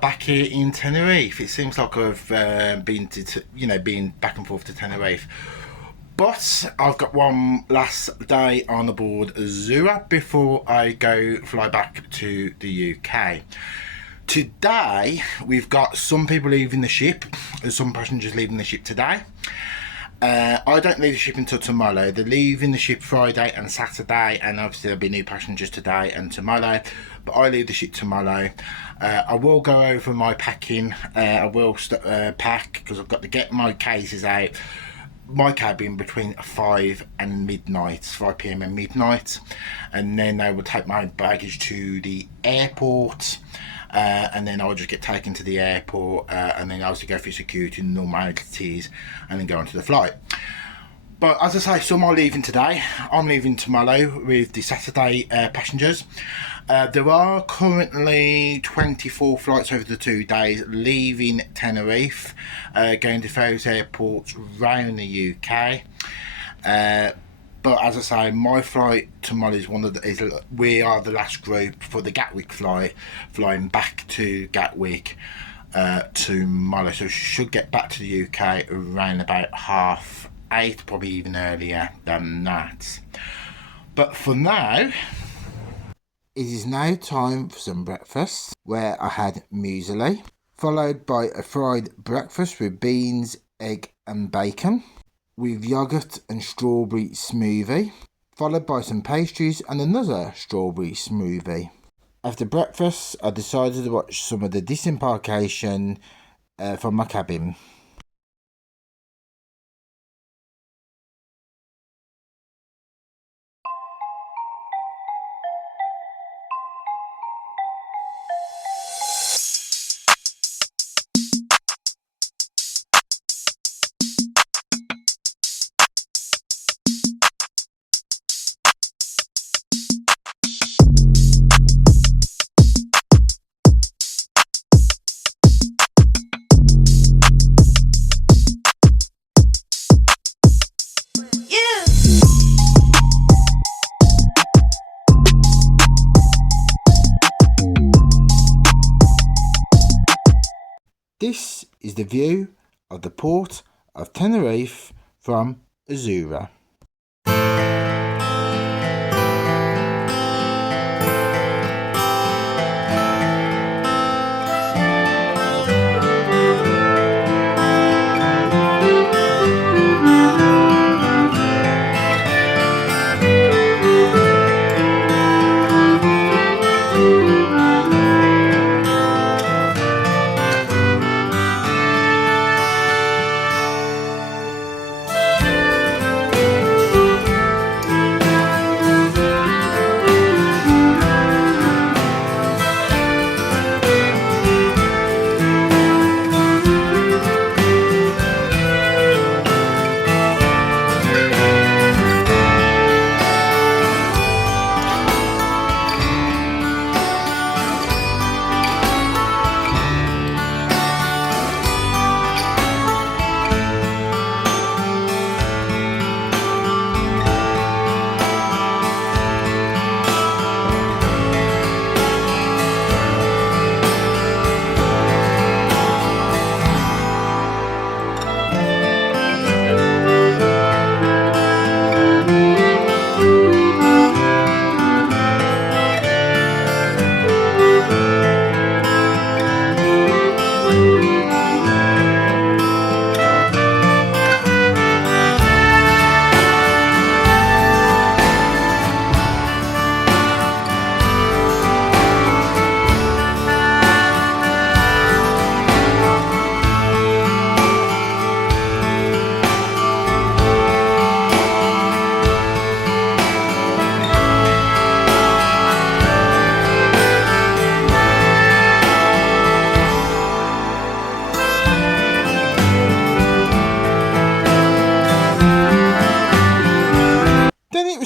back here in Tenerife. It seems like I've been been back and forth to Tenerife. But I've got one last day on board Azura before I fly back to the UK. Today, we've got some people leaving the ship. There's some passengers leaving the ship today. I don't leave the ship until tomorrow. They're leaving the ship Friday and Saturday, and obviously there'll be new passengers today and tomorrow. But I leave the ship tomorrow. I will go over my packing. I will pack because I've got to get my cases out. My cabin between 5 and midnight, 5 p.m. and midnight, and then they will take my baggage to the airport. And then I'll just get taken to the airport, and then I'll also go through security and normalities, and then go onto the flight. But as I say, some are leaving today. I'm leaving tomorrow with the Saturday passengers. There are currently 24 flights over the 2 days leaving Tenerife, going to various airports around the UK. But as I say, my flight tomorrow is we are the last group for the Gatwick flight, flying back to Gatwick tomorrow. So we should get back to the UK around about 8:30, probably even earlier than that. But for now, it is now time for some breakfast, where I had muesli, followed by a fried breakfast with beans, egg and bacon, with yoghurt and strawberry smoothie, followed by some pastries and another strawberry smoothie. After breakfast, I decided to watch some of the disembarkation from my cabin. This is the view of the port of Tenerife from Azura.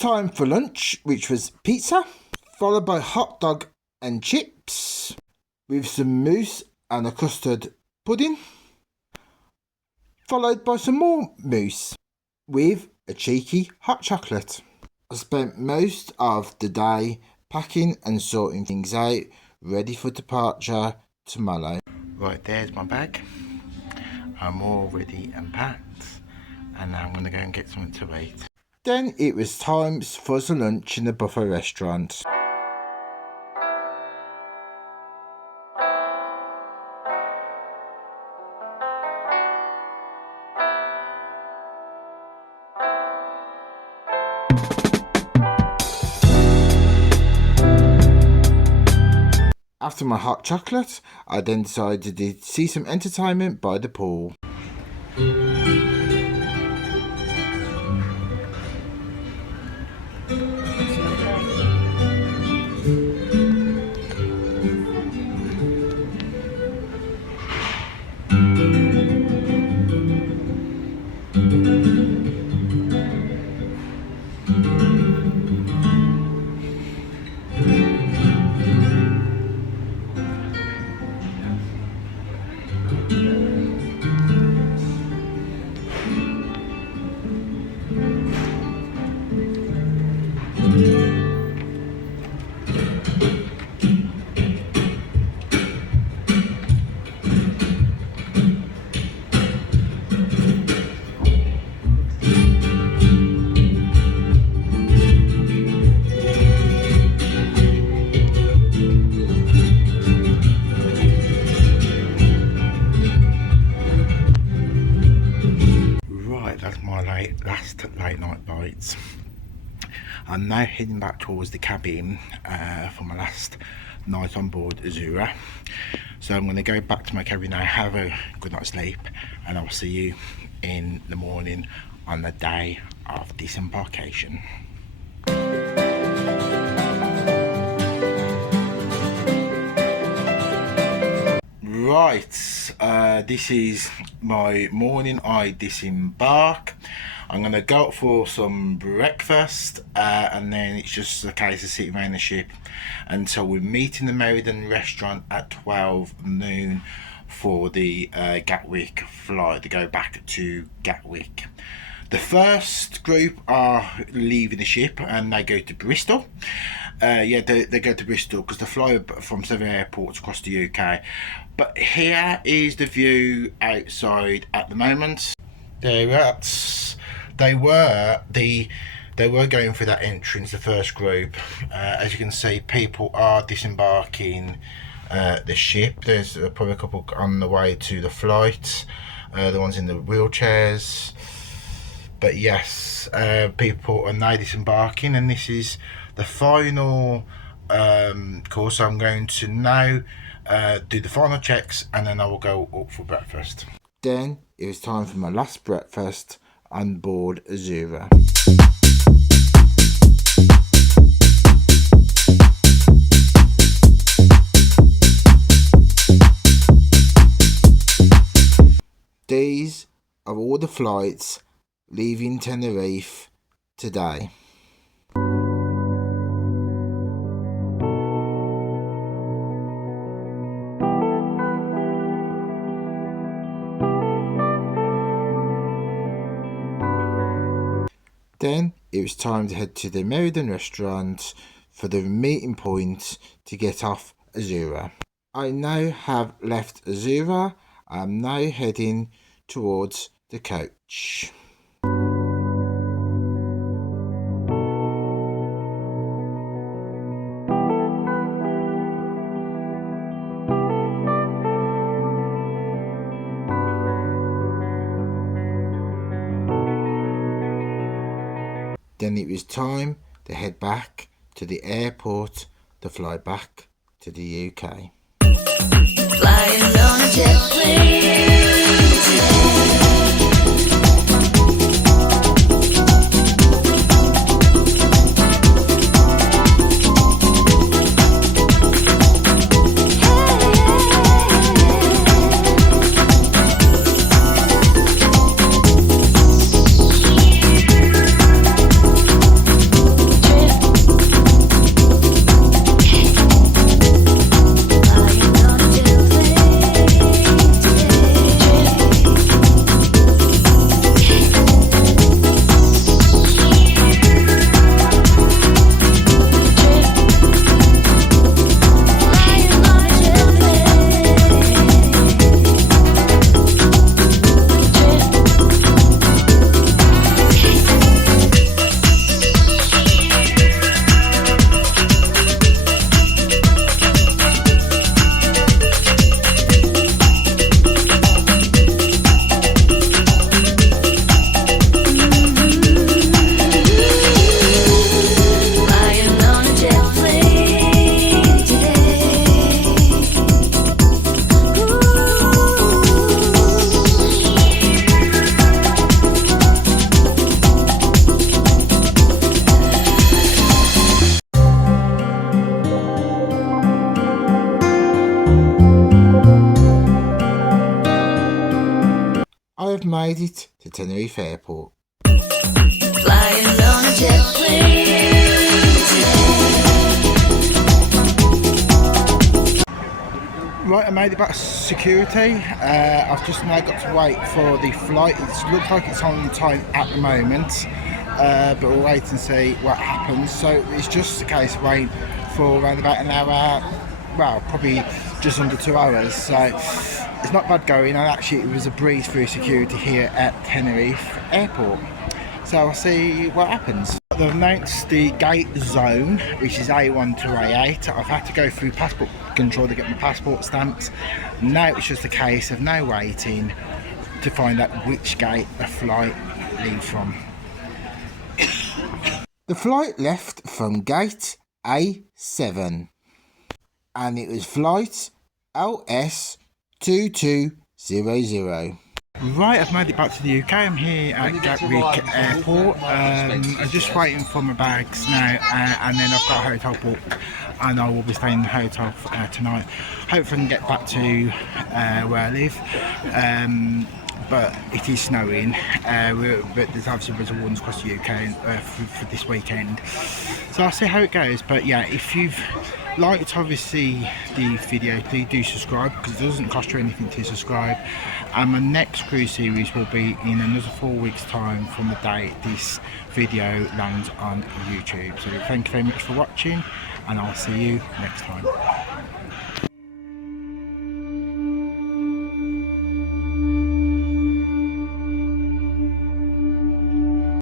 Time for lunch, which was pizza, followed by hot dog and chips, with some mousse and a custard pudding, followed by some more mousse, with a cheeky hot chocolate. I spent most of the day packing and sorting things out, ready for departure tomorrow. Right, there's my bag. I'm all ready and packed, and now I'm going to go and get something to eat. Then it was time for some lunch in the buffet restaurant. After my hot chocolate, I then decided to see some entertainment by the pool. That's my last late night bites. I'm now heading back towards the cabin for my last night on board Azura. So I'm going to go back to my cabin now, have a good night's sleep, and I'll see you in the morning on the day of disembarkation. Right, this is my morning I disembark. I'm going to go out for some breakfast and then it's just a case of sitting around the ship until we meet in the Meriden restaurant at 12 noon for the Gatwick flight to go back to Gatwick. The first group are leaving the ship and they go to Bristol. They go to Bristol because they fly from several airports across the UK. But here is the view outside at the moment. They were going for that entrance, the first group. As you can see, people are disembarking the ship. There's probably a couple on the way to the flight, the ones in the wheelchairs. But yes, people are now disembarking, and this is the final course. I'm going to now do the final checks, and then I will go up for breakfast. Then it was time for my last breakfast on board Azura. These are all the flights leaving Tenerife today. Then it was time to head to the Meriden restaurant for the meeting point to get off Azura. I now have left Azura. I'm now heading towards the coach. Then it was time to head back to the airport to fly back to the UK. Flying on a jet plane. Flying on a jet have made it to Tenerife Airport. Flying on a jet plane today. Right, I made it back to security. I've just now got to wait for the flight. It looks like it's on time at the moment, but we'll wait and see what happens. So it's just a case of waiting for around about an hour, well, probably just under 2 hours. So it's not bad going, and actually it was a breeze through security here at Tenerife Airport. So I'll see what happens. They've announced the gate zone, which is A1 to A8. I've had to go through passport control to get my passport stamped. Now it's just a case of now waiting to find out which gate the flight leaves from. The flight left from gate A7 and it was flight LS 2200. Right, I've made it back to the UK. I'm here at Gatwick Airport. I'm just waiting for my bags now, and then I've got a hotel booked, and I will be staying in the hotel tonight. Hopefully I can get back to where I live, but it is snowing. But there's obviously weather warnings across the UK for this weekend, so I'll see how it goes. But yeah, if you've liked obviously the video, please do subscribe, because it doesn't cost you anything to subscribe. And my next cruise series will be in another 4 weeks time from the date this video lands on YouTube. So thank you very much for watching, and I'll see you next time.